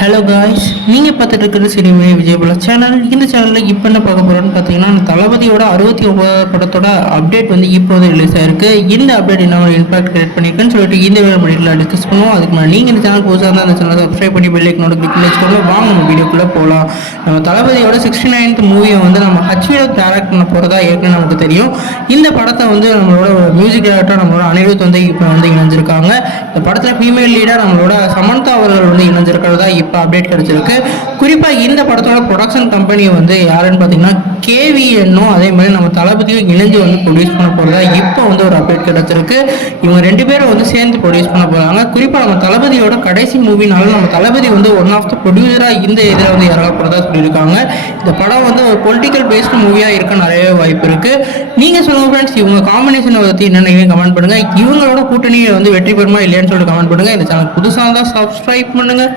Hello guys, நீங்கள் பார்த்துட்டு இருக்கிறது சினிமே விஜயபுலா சேனல். இந்த சேனலில் இப்போ என்ன பார்க்க போகிறோன்னு பார்த்தீங்கன்னா, தளபதியோட 69 படத்தோட அப்டேட் வந்து இப்போது ரிலீஸ் ஆயிருக்கு. இந்த அப்டேட் என்ன ஒரு இம்பாக்ட் கிரியேட் பண்ணியிருக்குன்னு சொல்லிட்டு இந்த வீடியோவில் டிஸ்கஸ் பண்ணுவோம். அதுக்கு முன்னாடி நீங்கள் இந்த சேனல் புதுசாக இருந்தால் அந்த சேனலை சப்ஸ்கிரைப் பண்ணி பெல் ஐக்கனோட கிளிக் பண்ணி வச்சுக்கோங்க. வாங்க நம்ம வீடியோக்குள்ளே போகலாம். நம்ம தளபதியோட 69th மூவியை வந்து நம்ம ஹச்வியோ டேரக்ட் பண்ண போகிறதா ஏற்கனவே நமக்கு தெரியும். இந்த படத்தை வந்து நம்மளோட மியூசிக் டைரக்டர் நம்மளோட அனிருத் வந்து இப்போ வந்து இணைஞ்சிருக்காங்க. இந்த படத்தில் ஃபீமேல் லீடர் நம்மளோட சமந்தா அவர்கள் வந்து இணைஞ்சிருக்கிறதா இப்போ அப்டேட் கிடைச்சிருக்கு. குறிப்பாக இந்த படத்தோட ப்ரொடக்ஷன் கம்பெனி வந்து யாருன்னு பார்த்தீங்கன்னா கேவிஎன்னும் அதே மாதிரி நம்ம தளபதியும் இணைஞ்சு வந்து ப்ரொடியூஸ் பண்ண போகிறதா இப்போ வந்து ஒரு அப்டேட் கிடைச்சிருக்கு. இவங்க 2 பேரும் வந்து சேர்ந்து ப்ரொடியூஸ் பண்ண போகிறாங்க. குறிப்பாக நம்ம தளபதியோட கடைசி மூவினாலும் நம்ம தளபதி வந்து ஒன் ஆஃப் த ப்ரொடியூசராக இந்த இதில் வந்து இறங்க போகிறதா சொல்லியிருக்காங்க. இந்த படம் வந்து ஒரு பொலிட்டிக்கல் பேஸ்டு மூவியாக இருக்க நிறையவே வாய்ப்பு இருக்குது. நீங்கள் சொல்லுங்கள் ஃப்ரெண்ட்ஸ், இவங்க காம்பினேஷனை பற்றி என்னென்ன கமெண்ட் பண்ணுங்கள். இவங்களோட கூட்டணியை வந்து வெற்றி பெறுமா இல்லையான்னு சொல்லிட்டு கமெண்ட் பண்ணுங்கள். இந்த சேனல் புதுசாக தான் சப்ஸ்கிரைப் பண்ணுங்கள்.